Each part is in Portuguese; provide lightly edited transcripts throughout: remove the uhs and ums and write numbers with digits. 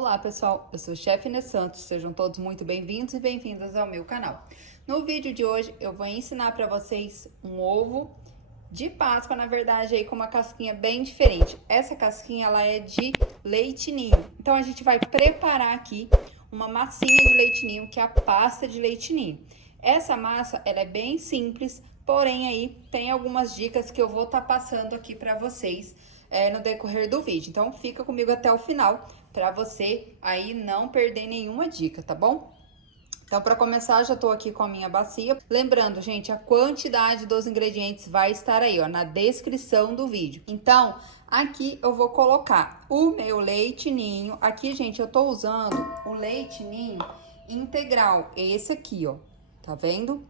Olá pessoal, eu sou Chefe Inês Santos, sejam todos muito bem-vindos e bem-vindas ao meu canal. No vídeo de hoje eu vou ensinar para vocês um ovo de Páscoa, na verdade aí com uma casquinha bem diferente. Essa casquinha ela é de leite ninho, então a gente vai preparar aqui uma massinha de leite ninho, que é a pasta de leite ninho. Essa massa ela é bem simples, porém aí tem algumas dicas que eu vou estar passando aqui para vocês no decorrer do vídeo. Então fica comigo até o final para você aí não perder nenhuma dica, tá bom? Então, para começar, já tô aqui com a minha bacia. Lembrando, gente, a quantidade dos ingredientes vai estar aí, ó, na descrição do vídeo. Então, aqui eu vou colocar o meu leite ninho. Aqui, gente, eu tô usando o leite ninho integral, esse aqui, ó, tá vendo?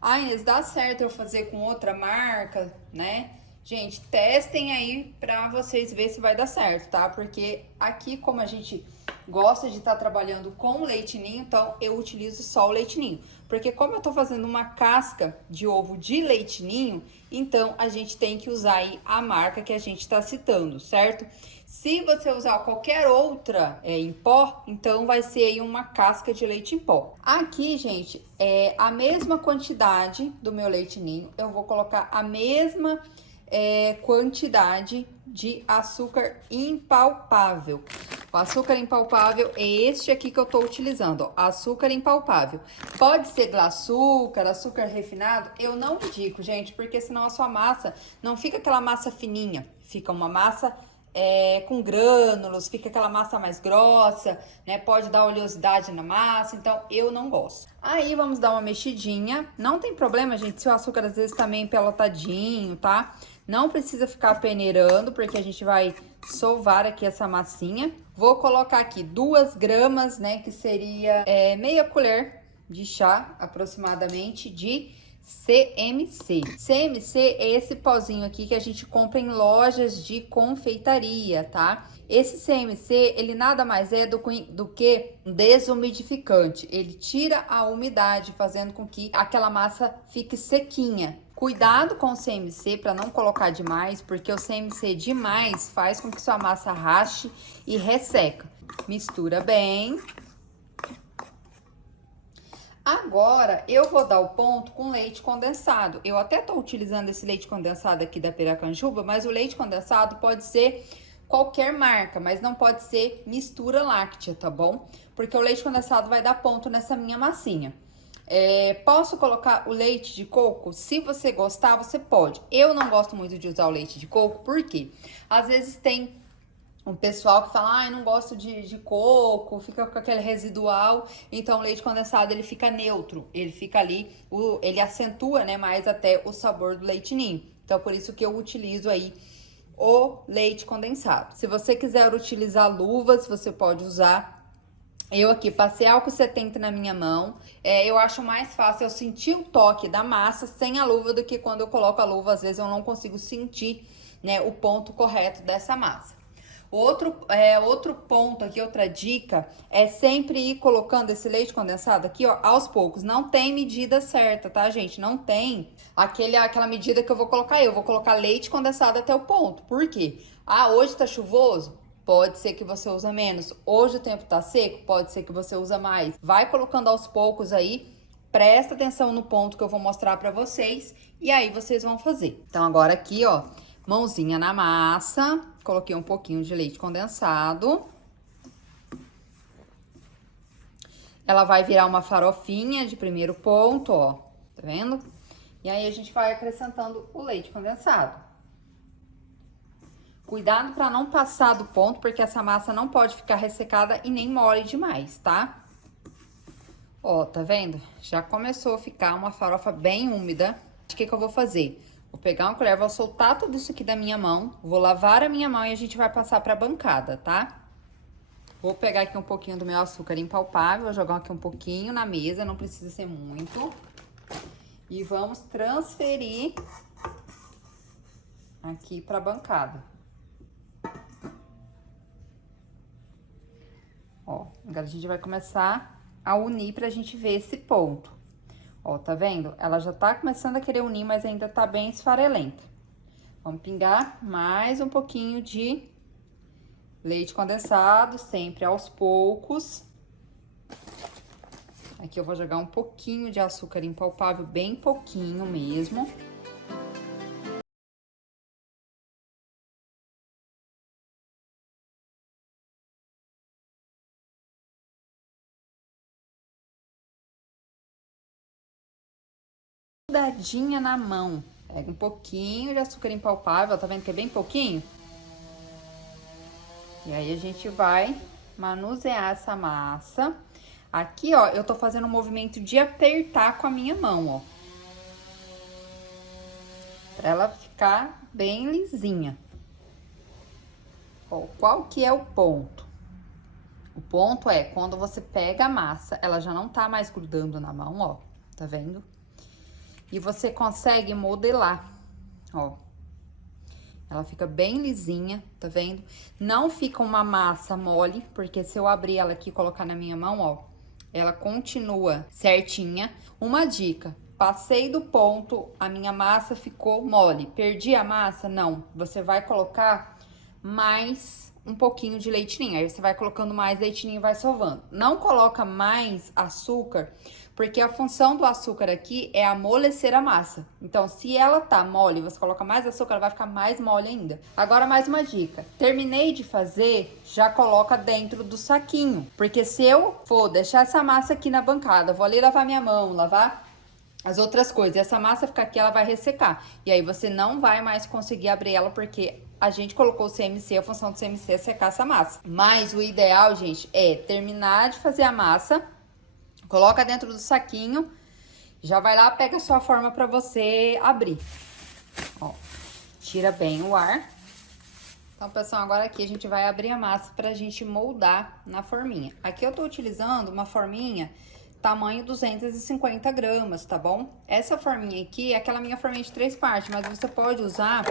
Ah, Inês, dá certo eu fazer com outra marca, né? Gente, testem aí pra vocês verem se vai dar certo, tá? Porque aqui, como a gente gosta de estar trabalhando com leite ninho, então eu utilizo só o leite ninho. Porque como eu tô fazendo uma casca de ovo de leite ninho, então a gente tem que usar aí a marca que a gente tá citando, certo? Se você usar qualquer outra em pó, então vai ser aí uma casca de leite em pó. Aqui, gente, é a mesma quantidade do meu leite ninho, eu vou colocar a mesma quantidade de açúcar impalpável. O açúcar impalpável é este aqui que eu tô utilizando, ó, açúcar impalpável. Pode ser glaçúcar, açúcar refinado, eu não indico, gente, porque senão a sua massa não fica aquela massa fininha, fica uma massa com grânulos, fica aquela massa mais grossa, né? Pode dar oleosidade na massa, então eu não gosto. Aí vamos dar uma mexidinha. Não tem problema, gente, se o açúcar às vezes tá meio empelotadinho, tá? Não precisa ficar peneirando, porque a gente vai sovar aqui essa massinha. Vou colocar aqui 2 gramas, né, que seria meia colher de chá, aproximadamente, de CMC. CMC é esse pozinho aqui que a gente compra em lojas de confeitaria, tá? Esse CMC, ele nada mais é do que um desumidificante. Ele tira a umidade, fazendo com que aquela massa fique sequinha. Cuidado com o CMC para não colocar demais, porque o CMC demais faz com que sua massa rache e resseca. Mistura bem. Agora, eu vou dar o ponto com leite condensado. Eu até tô utilizando esse leite condensado aqui da Piracanjuba, mas o leite condensado pode ser qualquer marca, mas não pode ser mistura láctea, tá bom? Porque o leite condensado vai dar ponto nessa minha massinha. Posso colocar o leite de coco? Se você gostar, você pode. Eu não gosto muito de usar o leite de coco, porque às vezes tem um pessoal que fala, eu não gosto de coco, fica com aquele residual, então o leite condensado ele fica neutro, ele fica ali, ele acentua, né, mais até o sabor do leite ninho. Então por isso que eu utilizo aí o leite condensado. Se você quiser utilizar luvas, você pode usar. Eu aqui passei álcool 70 na minha mão. Eu acho mais fácil eu sentir o toque da massa sem a luva do que quando eu coloco a luva, às vezes eu não consigo sentir, né, o ponto correto dessa massa. Outro ponto aqui, outra dica, é sempre ir colocando esse leite condensado aqui, ó, aos poucos. Não tem medida certa, tá, gente? Não tem aquela medida que eu vou colocar. Eu vou colocar leite condensado até o ponto. Por quê? Ah, hoje tá chuvoso? Pode ser que você usa menos. Hoje o tempo tá seco? Pode ser que você usa mais. Vai colocando aos poucos aí. Presta atenção no ponto que eu vou mostrar pra vocês. E aí vocês vão fazer. Então, agora aqui, ó, mãozinha na massa. Coloquei um pouquinho de leite condensado. Ela vai virar uma farofinha de primeiro ponto, ó. Tá vendo? E aí, a gente vai acrescentando o leite condensado. Cuidado para não passar do ponto, porque essa massa não pode ficar ressecada e nem mole demais, tá? Ó, tá vendo? Já começou a ficar uma farofa bem úmida. O que que eu vou fazer? Vou pegar uma colher, vou soltar tudo isso aqui da minha mão, vou lavar a minha mão e a gente vai passar pra bancada, tá? Vou pegar aqui um pouquinho do meu açúcar impalpável, vou jogar aqui um pouquinho na mesa, não precisa ser muito. E vamos transferir aqui pra bancada. Ó, agora a gente vai começar a unir pra gente ver esse ponto. Ó, tá vendo? Ela já tá começando a querer unir, mas ainda tá bem esfarelenta. Vamos pingar mais um pouquinho de Leite condensado, sempre aos poucos. Aqui eu vou jogar um pouquinho de açúcar impalpável, bem pouquinho mesmo. Dadinha na mão. Pega um pouquinho de açúcar impalpável, tá vendo que é bem pouquinho? E aí a gente vai manusear essa massa. Aqui, ó, eu tô fazendo um movimento de apertar com a minha mão, ó. Pra ela ficar bem lisinha. Ó, qual que é o ponto? O ponto é quando você pega a massa, ela já não tá mais grudando na mão, ó. Tá vendo? E você consegue modelar, ó. Ela fica bem lisinha, tá vendo? Não fica uma massa mole, porque se eu abrir ela aqui e colocar na minha mão, ó, ela continua certinha. Uma dica, passei do ponto, a minha massa ficou mole. Perdi a massa? Não. Você vai colocar mais um pouquinho de leite ninho. Aí você vai colocando mais leite ninho e vai sovando. Não coloca mais açúcar, porque a função do açúcar aqui é amolecer a massa. Então, se ela tá mole, você coloca mais açúcar, ela vai ficar mais mole ainda. Agora, mais uma dica. Terminei de fazer, já coloca dentro do saquinho. Porque se eu for deixar essa massa aqui na bancada, vou ali lavar minha mão, lavar as outras coisas, e essa massa ficar aqui, ela vai ressecar. E aí, você não vai mais conseguir abrir ela, porque a gente colocou o CMC, a função do CMC é secar essa massa. Mas o ideal, gente, é terminar de fazer a massa, coloca dentro do saquinho, já vai lá, pega a sua forma pra você abrir. Ó, tira bem o ar. Então, pessoal, agora aqui a gente vai abrir a massa pra gente moldar na forminha. Aqui eu tô utilizando uma forminha tamanho 250 gramas, tá bom? Essa forminha aqui é aquela minha forminha de 3 partes, mas você pode usar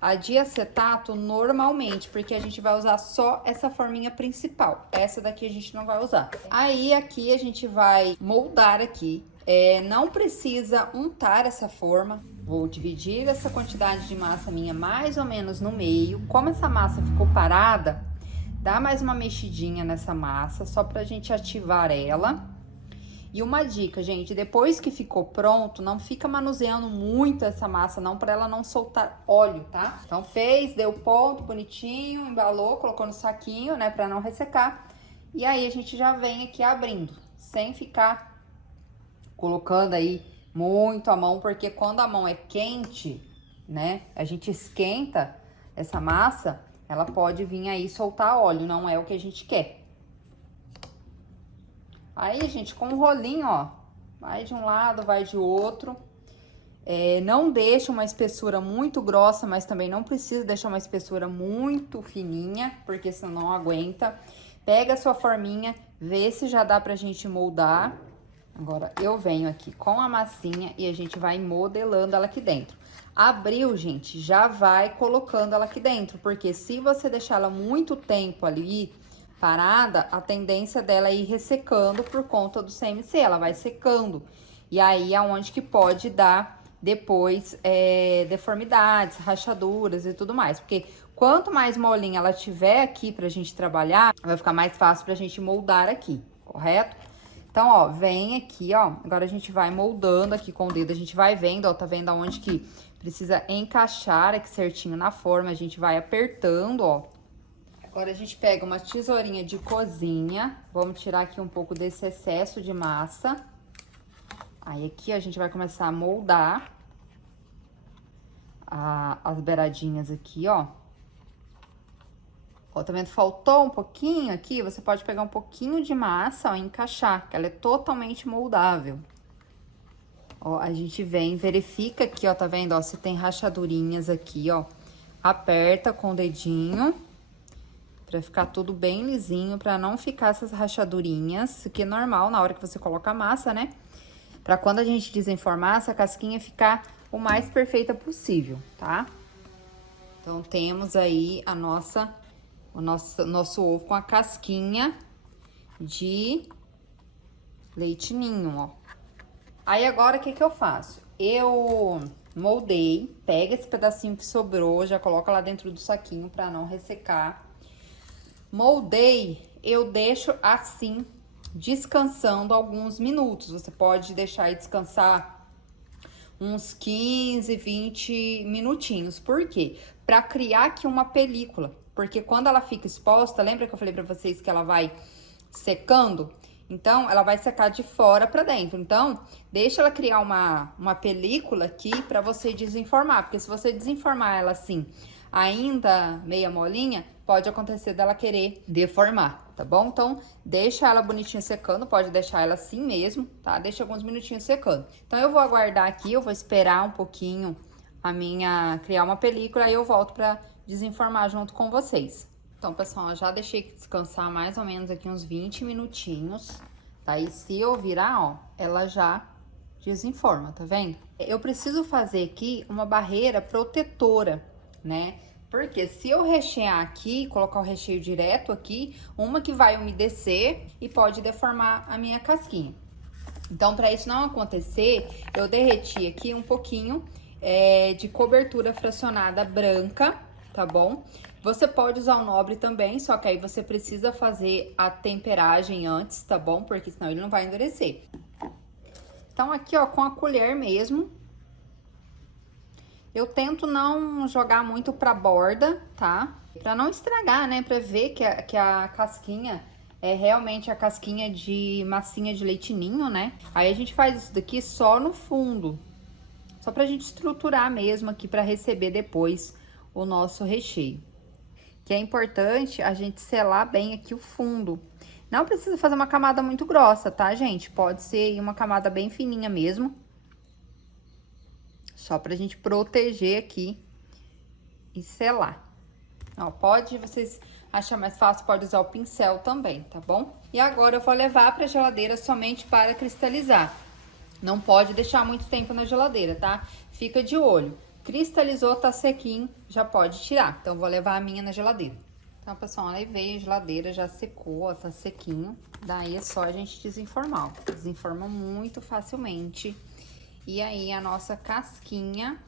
a de acetato normalmente, porque a gente vai usar só essa forminha principal. Essa daqui a gente não vai usar. Aí, aqui a gente vai moldar aqui. Não precisa untar essa forma. Vou dividir essa quantidade de massa minha mais ou menos no meio. Como essa massa ficou parada, dá mais uma mexidinha nessa massa, só pra gente ativar ela. E uma dica, gente, depois que ficou pronto, não fica manuseando muito essa massa, não, para ela não soltar óleo, tá? Então, fez, deu ponto, bonitinho, embalou, colocou no saquinho, né, para não ressecar. E aí, a gente já vem aqui abrindo, sem ficar colocando aí muito a mão, porque quando a mão é quente, né, a gente esquenta essa massa, ela pode vir aí soltar óleo, não é o que a gente quer. Aí, gente, com o rolinho, ó, vai de um lado, vai de outro. Não deixa uma espessura muito grossa, mas também não precisa deixar uma espessura muito fininha, porque senão não aguenta. Pega a sua forminha, vê se já dá pra gente moldar. Agora, eu venho aqui com a massinha e a gente vai modelando ela aqui dentro. Abriu, gente, já vai colocando ela aqui dentro, porque se você deixar ela muito tempo ali parada, a tendência dela é ir ressecando por conta do CMC, ela vai secando. E aí, aonde que pode dar depois deformidades, rachaduras e tudo mais. Porque quanto mais molinha ela tiver aqui pra gente trabalhar, vai ficar mais fácil pra gente moldar aqui, correto? Então, ó, vem aqui, ó, agora a gente vai moldando aqui com o dedo, a gente vai vendo, ó, tá vendo aonde que precisa encaixar aqui certinho na forma, a gente vai apertando, ó. Agora, a gente pega uma tesourinha de cozinha, vamos tirar aqui um pouco desse excesso de massa. Aí, aqui, a gente vai começar a moldar as beiradinhas aqui, ó. Ó, tá vendo? Faltou um pouquinho aqui, você pode pegar um pouquinho de massa, ó, e encaixar, que ela é totalmente moldável. Ó, a gente vem, verifica aqui, ó, tá vendo, ó, se tem rachadurinhas aqui, ó. Aperta com o dedinho, pra ficar tudo bem lisinho, pra não ficar essas rachadurinhas, isso aqui é normal na hora que você coloca a massa, né? Pra quando a gente desenformar, essa casquinha ficar o mais perfeita possível, tá? Então, temos aí o nosso ovo com a casquinha de leite ninho, ó. Aí, agora, o que que eu faço? Eu pega esse pedacinho que sobrou, já coloca lá dentro do saquinho pra não ressecar. Moldei, eu deixo assim, descansando alguns minutos. Você pode deixar aí descansar uns 15, 20 minutinhos. Por quê? Para criar aqui uma película. Porque quando ela fica exposta, lembra que eu falei para vocês que ela vai secando? Então, ela vai secar de fora para dentro. Então, deixa ela criar uma película aqui para você desenformar. Porque se você desenformar ela assim, ainda meia molinha, pode acontecer dela querer deformar, tá bom? Então, deixa ela bonitinha secando, pode deixar ela assim mesmo, tá? Deixa alguns minutinhos secando. Então, eu vou aguardar aqui, eu vou esperar um pouquinho criar uma película, aí eu volto pra desenformar junto com vocês. Então, pessoal, eu já deixei descansar mais ou menos aqui uns 20 minutinhos, tá? E se eu virar, ó, ela já desenforma, tá vendo? Eu preciso fazer aqui uma barreira protetora, né? Porque se eu rechear aqui, colocar o recheio direto aqui, uma que vai umedecer e pode deformar a minha casquinha. Então, para isso não acontecer, eu derreti aqui um pouquinho de cobertura fracionada branca, tá bom? Você pode usar o nobre também, só que aí você precisa fazer a temperagem antes, tá bom? Porque senão ele não vai endurecer. Então, aqui, ó, com a colher mesmo, eu tento não jogar muito pra borda, tá? Pra não estragar, né? Pra ver que a casquinha é realmente a casquinha de massinha de leite ninho, né? Aí a gente faz isso daqui só no fundo. Só pra gente estruturar mesmo aqui pra receber depois o nosso recheio. Que é importante a gente selar bem aqui o fundo. Não precisa fazer uma camada muito grossa, tá, gente? Pode ser uma camada bem fininha mesmo. Só pra gente proteger aqui e selar. Ó, vocês acham mais fácil, pode usar o pincel também, tá bom? E agora eu vou levar pra geladeira somente para cristalizar. Não pode deixar muito tempo na geladeira, tá? Fica de olho. Cristalizou, tá sequinho, já pode tirar. Então, vou levar a minha na geladeira. Então, pessoal, levei a geladeira, já secou, ó, tá sequinho. Daí, é só a gente desenformar, ó. Desenforma muito facilmente. E aí, a nossa casquinha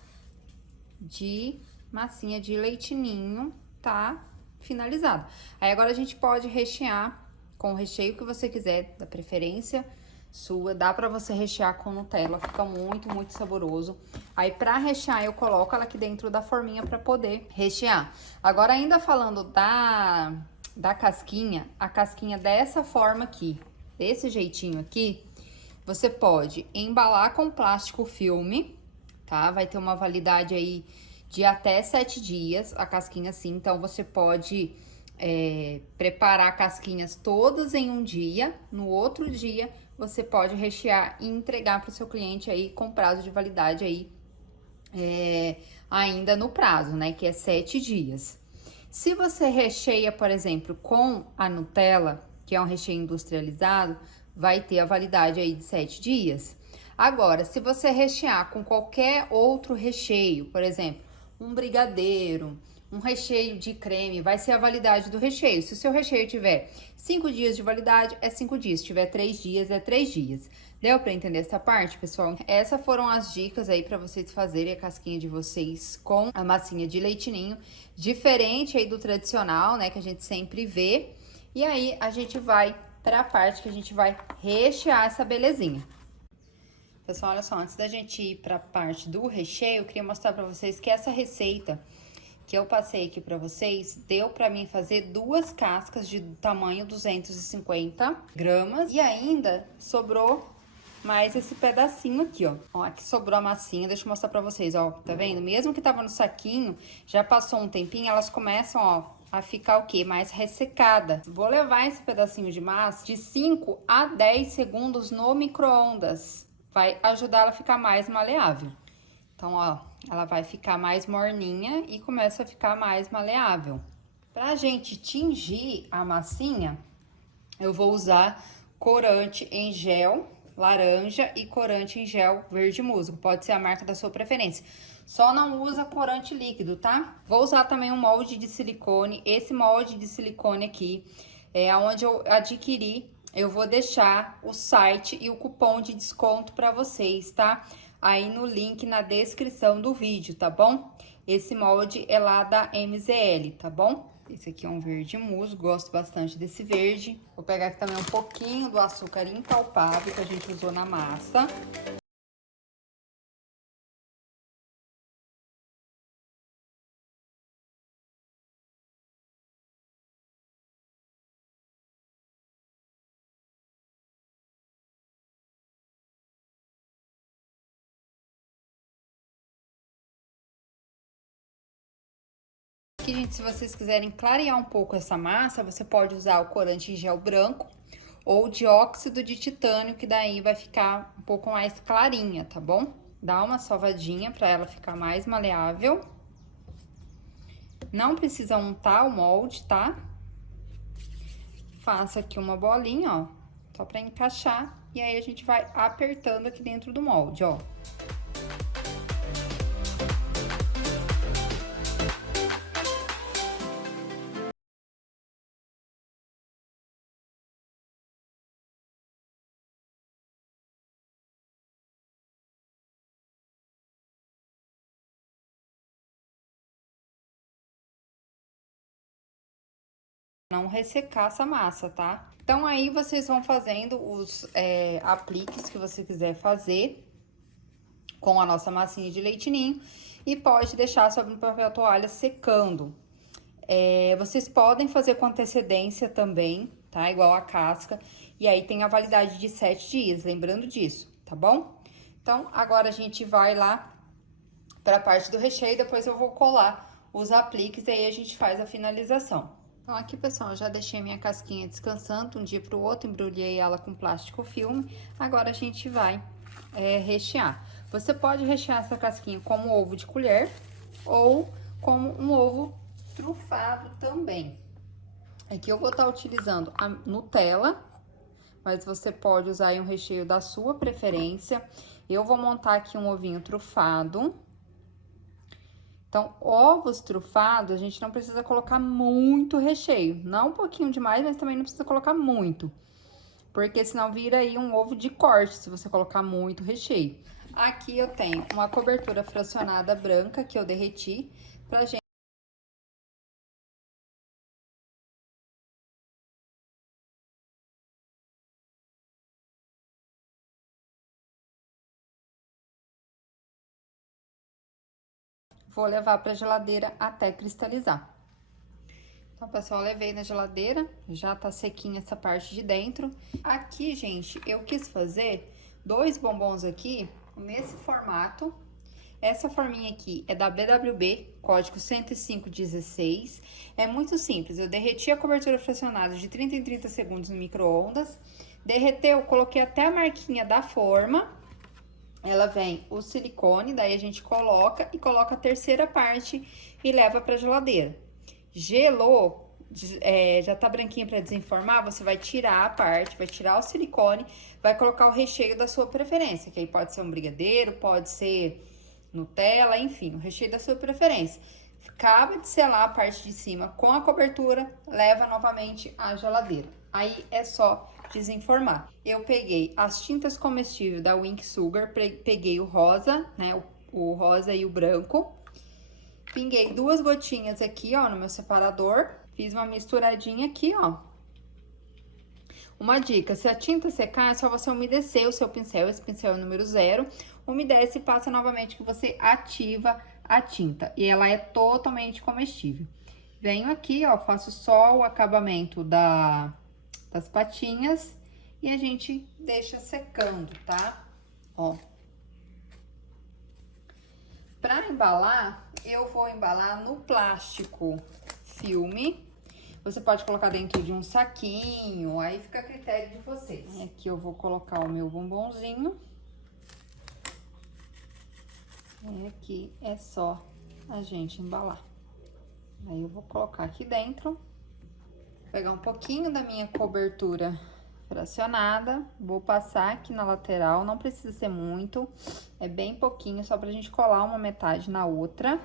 de massinha de leite ninho tá finalizada. Aí, agora a gente pode rechear com o recheio que você quiser, da preferência sua. Dá pra você rechear com Nutella, fica muito, muito saboroso. Aí, pra rechear, eu coloco ela aqui dentro da forminha pra poder rechear. Agora, ainda falando da casquinha, a casquinha dessa forma aqui, desse jeitinho aqui, você pode embalar com plástico filme, tá? Vai ter uma validade aí de até 7 dias, a casquinha assim. Então, você pode preparar casquinhas todas em um dia. No outro dia, você pode rechear e entregar para o seu cliente aí com prazo de validade aí ainda no prazo, né? Que é 7 dias. Se você recheia, por exemplo, com a Nutella, que é um recheio industrializado, vai ter a validade aí de 7 dias. Agora, se você rechear com qualquer outro recheio, por exemplo, um brigadeiro, um recheio de creme, vai ser a validade do recheio. Se o seu recheio tiver 5 dias de validade, é 5 dias. Se tiver 3 dias, é 3 dias. Deu pra entender essa parte, pessoal? Essas foram as dicas aí pra vocês fazerem a casquinha de vocês com a massinha de leite ninho. Diferente aí do tradicional, né, que a gente sempre vê. E aí, a gente vai pra parte que a gente vai rechear essa belezinha. Pessoal, olha só, antes da gente ir pra parte do recheio, eu queria mostrar pra vocês que essa receita que eu passei aqui pra vocês, deu pra mim fazer 2 cascas de tamanho 250 gramas. E ainda sobrou mais esse pedacinho aqui, ó. Ó, aqui sobrou a massinha, deixa eu mostrar pra vocês, ó. Tá vendo? Mesmo que tava no saquinho, já passou um tempinho, elas começam, ó, a ficar o quê? Mais ressecada. Vou levar esse pedacinho de massa de 5 a 10 segundos no micro-ondas. Vai ajudar ela a ficar mais maleável. Então, ó, ela vai ficar mais morninha e começa a ficar mais maleável. Pra gente tingir a massinha, eu vou usar corante em gel laranja e corante em gel verde musgo. Pode ser a marca da sua preferência. Só não usa corante líquido, tá? Vou usar também um molde de silicone. Esse molde de silicone aqui é onde eu adquiri. Eu vou deixar o site e o cupom de desconto para vocês, tá? Aí no link na descrição do vídeo, tá bom? Esse molde é lá da MZL, tá bom? Esse aqui é um verde musgo, gosto bastante desse verde. Vou pegar aqui também um pouquinho do açúcar impalpável que a gente usou na massa. Aqui, gente, se vocês quiserem clarear um pouco essa massa, você pode usar o corante em gel branco ou dióxido de titânio, que daí vai ficar um pouco mais clarinha, tá bom? Dá uma sovadinha para ela ficar mais maleável. Não precisa untar o molde, tá? Faça aqui uma bolinha, ó, só para encaixar, e aí a gente vai apertando aqui dentro do molde, ó. Não ressecar essa massa, tá? Então, aí vocês vão fazendo os apliques que você quiser fazer com a nossa massinha de leite ninho e pode deixar sobre um papel toalha secando. Vocês podem fazer com antecedência também, tá? Igual a casca. E aí tem a validade de 7 dias, lembrando disso, tá bom? Então, agora a gente vai lá para a parte do recheio, depois eu vou colar os apliques e aí a gente faz a finalização. Então, aqui, pessoal, eu já deixei minha casquinha descansando um dia pro outro, embrulhei ela com plástico filme. Agora, a gente vai rechear. Você pode rechear essa casquinha como ovo de colher ou como um ovo trufado também. Aqui eu vou estar utilizando a Nutella, mas você pode usar aí um recheio da sua preferência. Eu vou montar aqui um ovinho trufado. Então, ovos trufados, a gente não precisa colocar muito recheio. Não um pouquinho demais, mas também não precisa colocar muito. Porque senão vira aí um ovo de corte, se você colocar muito recheio. Aqui eu tenho uma cobertura fracionada branca que eu derreti pra gente... Vou levar pra geladeira até cristalizar. Então, pessoal, levei na geladeira, já tá sequinha essa parte de dentro. Aqui, gente, eu quis fazer 2 bombons aqui nesse formato. Essa forminha aqui é da BWB, código 10516. É muito simples, eu derreti a cobertura fracionada de 30 em 30 segundos no micro-ondas. Derreteu, coloquei até a marquinha da forma. Ela vem o silicone, daí a gente coloca e coloca a terceira parte e leva pra geladeira. Gelou, já tá branquinho para desenformar, você vai tirar a parte, vai tirar o silicone, vai colocar o recheio da sua preferência, que aí pode ser um brigadeiro, pode ser Nutella, enfim, o recheio da sua preferência. Acaba de selar a parte de cima com a cobertura, leva novamente à geladeira. Aí é só desenformar. Eu peguei as tintas comestíveis da Wink Sugar, peguei o rosa, né, o rosa e o branco. Pinguei 2 gotinhas aqui, ó, no meu separador. Fiz uma misturadinha aqui, ó. Uma dica, se a tinta secar, é só você umedecer o seu pincel. Esse pincel é o número 0. Umedece e passa novamente que você ativa a tinta. E ela é totalmente comestível. Venho aqui, ó, faço só o acabamento das patinhas. E a gente deixa secando, tá? Ó. Pra embalar, eu vou embalar no plástico filme. Você pode colocar dentro de um saquinho, aí fica a critério de vocês. Aqui eu vou colocar o meu bombonzinho. E aqui é só a gente embalar. Aí eu vou colocar aqui dentro. Vou pegar um pouquinho da minha cobertura fracionada, vou passar aqui na lateral, não precisa ser muito, é bem pouquinho, só pra gente colar uma metade na outra.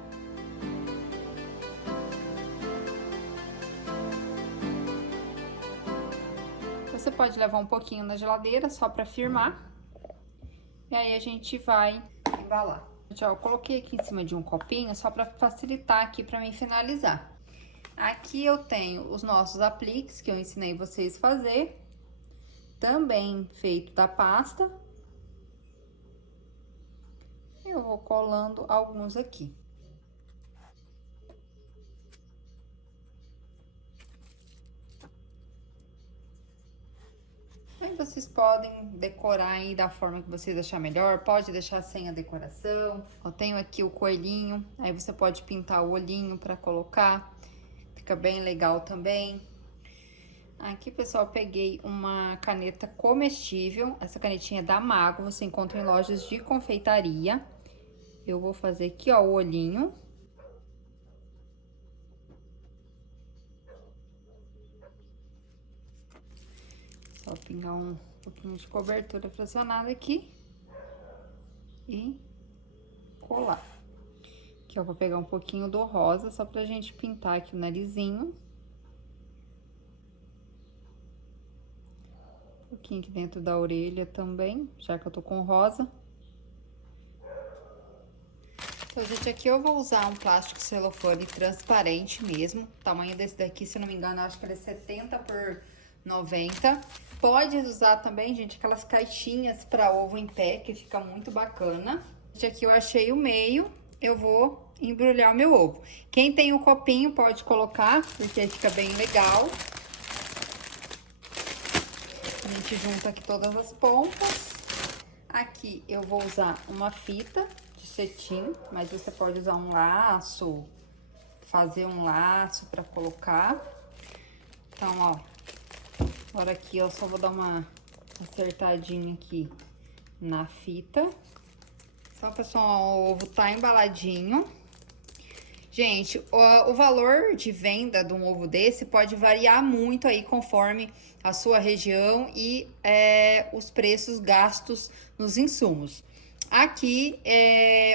Você pode levar um pouquinho na geladeira, só pra firmar, e aí a gente vai embalar. Já eu coloquei aqui em cima de um copinho, só pra facilitar aqui pra mim finalizar. Aqui eu tenho os nossos apliques que eu ensinei vocês a fazer, também feito da pasta. Eu vou colando alguns aqui. Aí vocês podem decorar aí da forma que vocês acharem melhor, pode deixar sem a decoração. Eu tenho aqui o coelhinho, aí você pode pintar o olhinho pra colocar, fica bem legal também. Aqui, pessoal, eu peguei uma caneta comestível, essa canetinha é da Mago, você encontra em lojas de confeitaria. Eu vou fazer aqui, ó, o olhinho. Só pingar um pouquinho de cobertura fracionada aqui. E colar. Aqui, ó, vou pegar um pouquinho do rosa, só pra gente pintar aqui o narizinho. Um pouquinho aqui dentro da orelha também, já que eu tô com rosa. Então, gente, aqui eu vou usar um plástico celofane transparente mesmo. O tamanho desse daqui, se eu não me engano, eu acho que ele é 70 por 90. Pode usar também, gente, aquelas caixinhas para ovo em pé, que fica muito bacana. Gente, aqui eu achei o meio, eu vou embrulhar o meu ovo. Quem tem o copinho pode colocar, porque fica bem legal. A gente junta aqui todas as pontas. Aqui eu vou usar uma fita de cetim, mas você pode usar um laço, fazer um laço para colocar. Então, ó, agora aqui eu só vou dar uma acertadinha aqui na fita. Então, pessoal, o ovo tá embaladinho. Gente, o valor de venda de um ovo desse pode variar muito aí conforme a sua região e os preços gastos nos insumos. Aqui,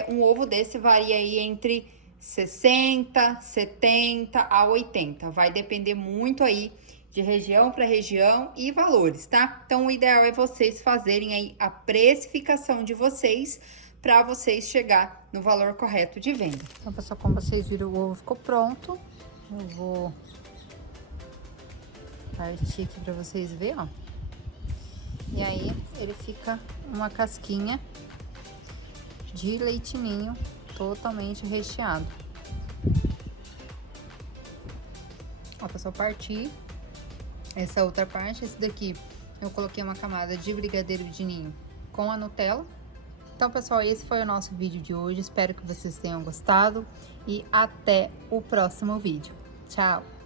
um ovo desse varia aí entre 60, 70 a 80. Vai depender muito aí de região para região e valores, tá? Então, o ideal é vocês fazerem aí a precificação de vocês para vocês chegar no valor correto de venda. Então, pessoal, como vocês viram, o ovo ficou pronto. Eu vou partir aqui para vocês verem, ó. E aí, ele fica uma casquinha de leite ninho totalmente recheado. Ó, pessoal, parti essa outra parte. Esse daqui eu coloquei uma camada de brigadeiro de ninho com a Nutella. Então, pessoal, esse foi o nosso vídeo de hoje. Espero que vocês tenham gostado e até o próximo vídeo. Tchau!